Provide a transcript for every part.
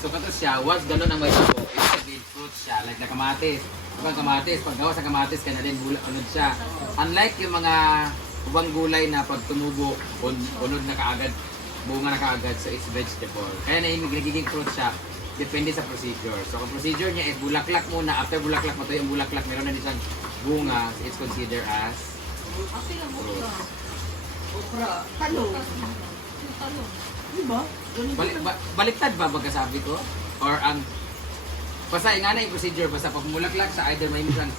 So kato siya, once gano'n ang may tabo, ibig sabihin fruit siya, like na kamatis. Ibang kamatis, pag gawa sa kamatis, ka na din unod siya. Unlike yung mga ubang gulay na pag tumubo, unod na kaagad, bunga na kaagad, so it's vegetable. Kaya nagiging fruit siya, depende sa procedure. So ang procedure niya is bulaklak muna, after bulaklak, matuloy ang bulaklak, meron na din siyang bunga, so it's considered as fruit. Okra. Talong. Diba? Baliktad ba pagkasabi ko? Or ang basta nga na yung procedure, basta pag bulaklak sa either may misang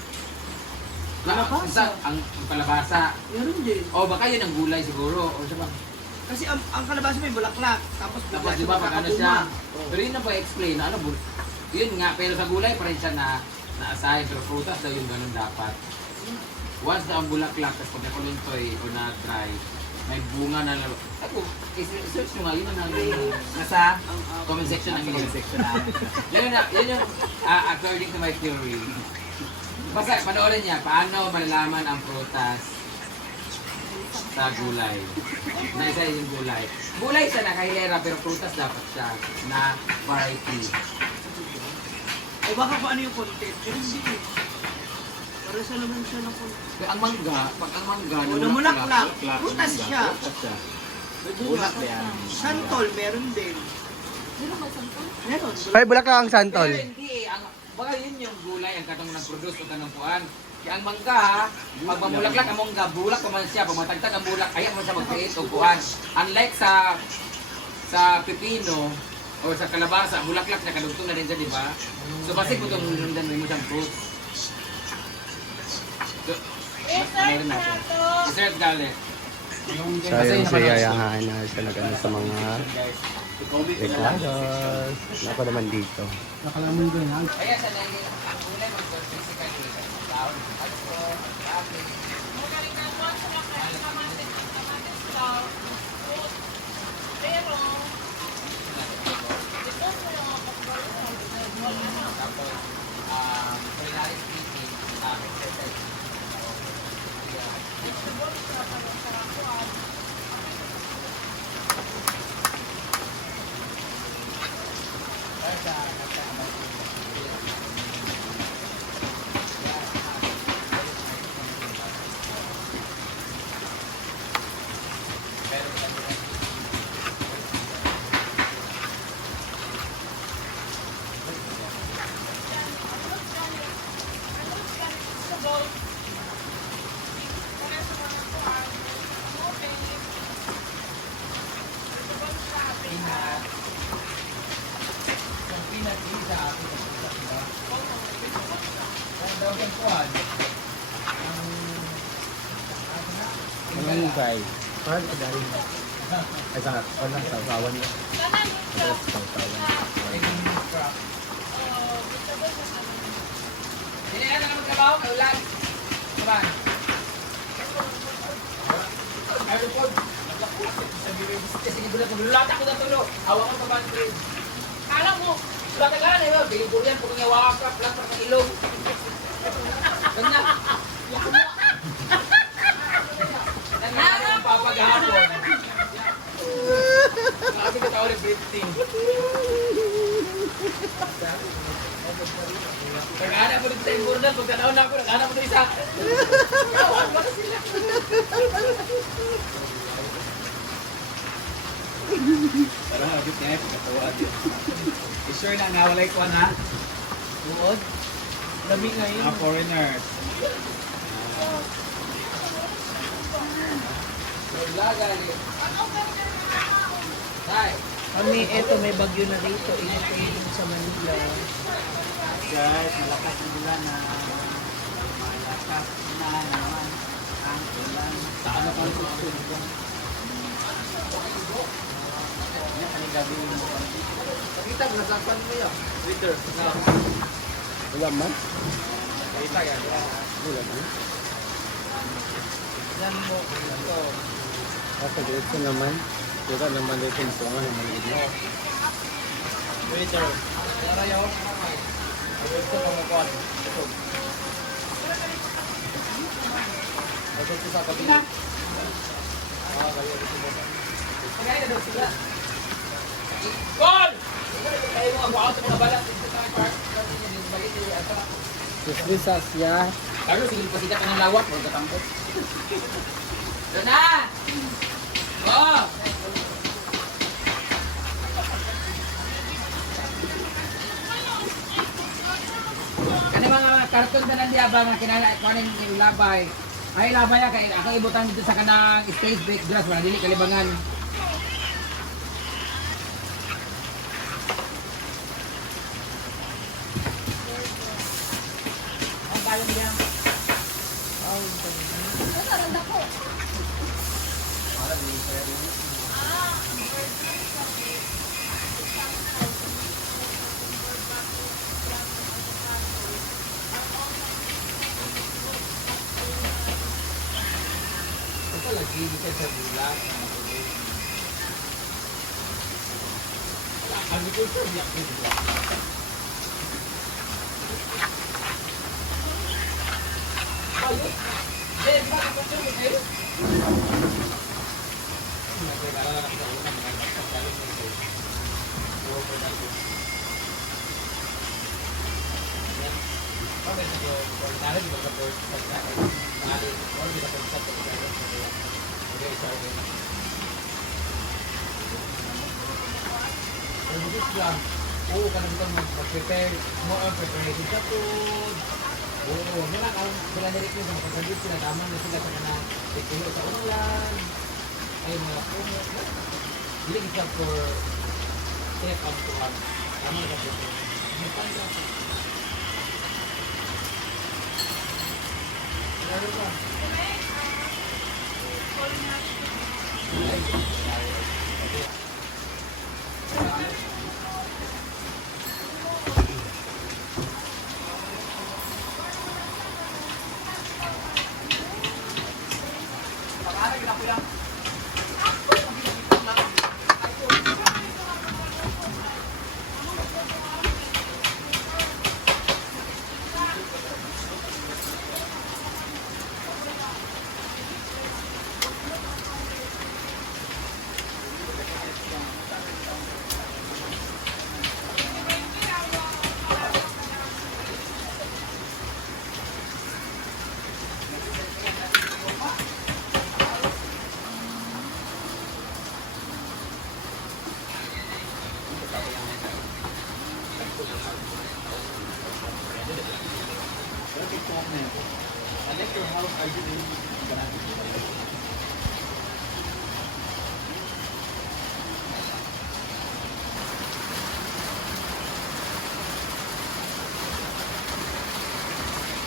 Kalabasa. ang palabasa. Meron din. O baka yun ang gulay siguro. O siya ba? Kasi ang kalabasa may bulaklak. Tapos Di ba pag ano siya? Pero yun na ba explain na ano? Yun nga, pero sa gulay pa rin siya na-assign. Pero prutas daw yung ganun dapat. Once na ang bulaklak, tapos pag nakulintoy o na-try, may bunga na lalo. Ako, i-search nyo nga, yun na nasa comment section ng comment section namin. Yun yung according to my theory. Basta panoorin niya, paano malalaman ang prutas sa gulay. Na isa yung gulay. Gulay siya na kahilera, pero prutas dapat siya na variety. O baka kung ano yung content. Pero hindi eh. Para sa naman siya ng content. Pero ang mangga, pag ang mangga, Namulaklak, prutas siya. Prutas siya. May bunga. Bulak yan. Santol, meron din. Meron. Ay, bulaklak ang santol. Pero hindi eh. Baka yun yung gulay ang katong nag-produce o kanang kuan. Kaya ang mangga ha, pag mamulaklak ang mangga, bulak pa man siya. Pag matagtag ang bulak, ayaw mo siya mag-create o kuan. Unlike sa pipino o sa kalabasa, bulaklak na kalugtong na rin siya, di ba? So basig mo itong lundan mo siyang fruit. So, ano natin? Dessert galit. So, yung siyayahan na siya na ganun sa mga reklados. Ako naman dito. Kaya sa nangin, ang gulay mag-basically, taon, also, lapis. Tapos, culinary speaking, exercise. Ang guy. Parang adarin mo. Ay, sa walang sasawan mo. Hindi na naman trabaho, kaulan. Kaman. Ay, lupod. Sige, bulat mo. Lulat ako na tulo. Hawak ko pa ba ang train? Alam mo, sulat ka na yun. Bigyan ko yan, kung ngawakan ka, plaster ng ilong. Ganyan. Nangyari ang papagahapon. Sabi ko tao rin, breathing. Nag-aana mo dito sa Imburdan, pagkataon na ako, nag-aana mo dito isa. Yawan ba na sila? Parang abit niya, pagkatawa din. I-sure na nawalay ko na. Buod. Dami ngayon. Mga foreigners. Hi. Kami, eto may bagyo na dito. Init sa Manila. Guys, malakas ang ulan na malakas na naman ang ulan. Saan na pang susunod? Nakita mo, nasapan mo yun. Twitter. Wala man? Nakita yan. Wala man? Yan mo. Ito. Kasi dito naman. Dito naman dito yung tunga naman dito. Twitter. Tara yun. Ito pa mo kuhan. Ito. Ito sa kabila. Kaya ito sila. Gol! ang wakot sa mga balat. Ito sa park. Balik yung asa. Sisri Sasya. Carlo, sige pasikat ka ng lawak. Huwag katangkot. Doon na! Oo! Kani mga karton ka ng diaba nga kinakanin yung labay. Ay labay ya kay ako ibutan dito sa kanang stage break grass wala dili kalibangan. Ang bayo niya. Ito lagi dito sa bulan. Agriculture diyak dito. Ayo. Eh, bakit ko tuloy kayo? Oo, kanang ito mag-prepare mo ang preparation sa food. Oo, wala ka sila direct mo sa makasabit sila tama na sila sa kanang pagkilo sa ulan. Ay mga puno. Dili kita for step up to up. Tama na ka po. Ano ba?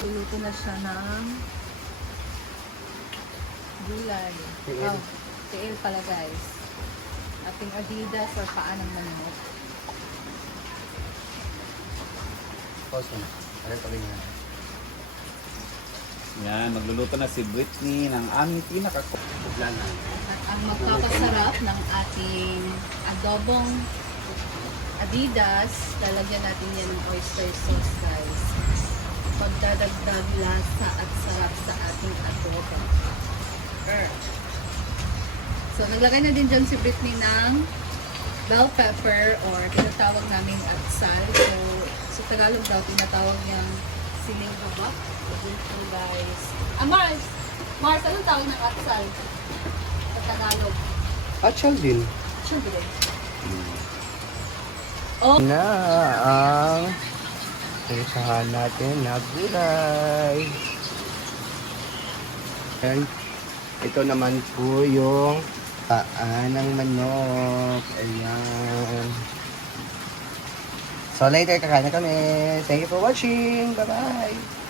Luluto na siya ng gulay. Tiil. Oh, tiil pala guys. Ating Adidas or paa ng manok. Pause mo. Ano pa rin yan? Yan, magluluto na si Britney ng aming Buglan na. At ang magpapasarap ng ating adobong Adidas, lalagyan natin yan ng oyster sauce guys. Pagdadagdag lasa at sarap sa ating adobo. So, naglagay na din dyan si Britney ng bell pepper or tinatawag namin atsal. So, sa Tagalog daw, tinatawag niyang siling babak. So, guys. Mars! Mars, anong tawag ng atsal? Sa Tagalog. Achal din. Siyempre. Oh! Na ang isahan natin na gulay. And ito naman po yung paa ng manok. Ayan. So later kakain na kami. Thank you for watching. Bye-bye.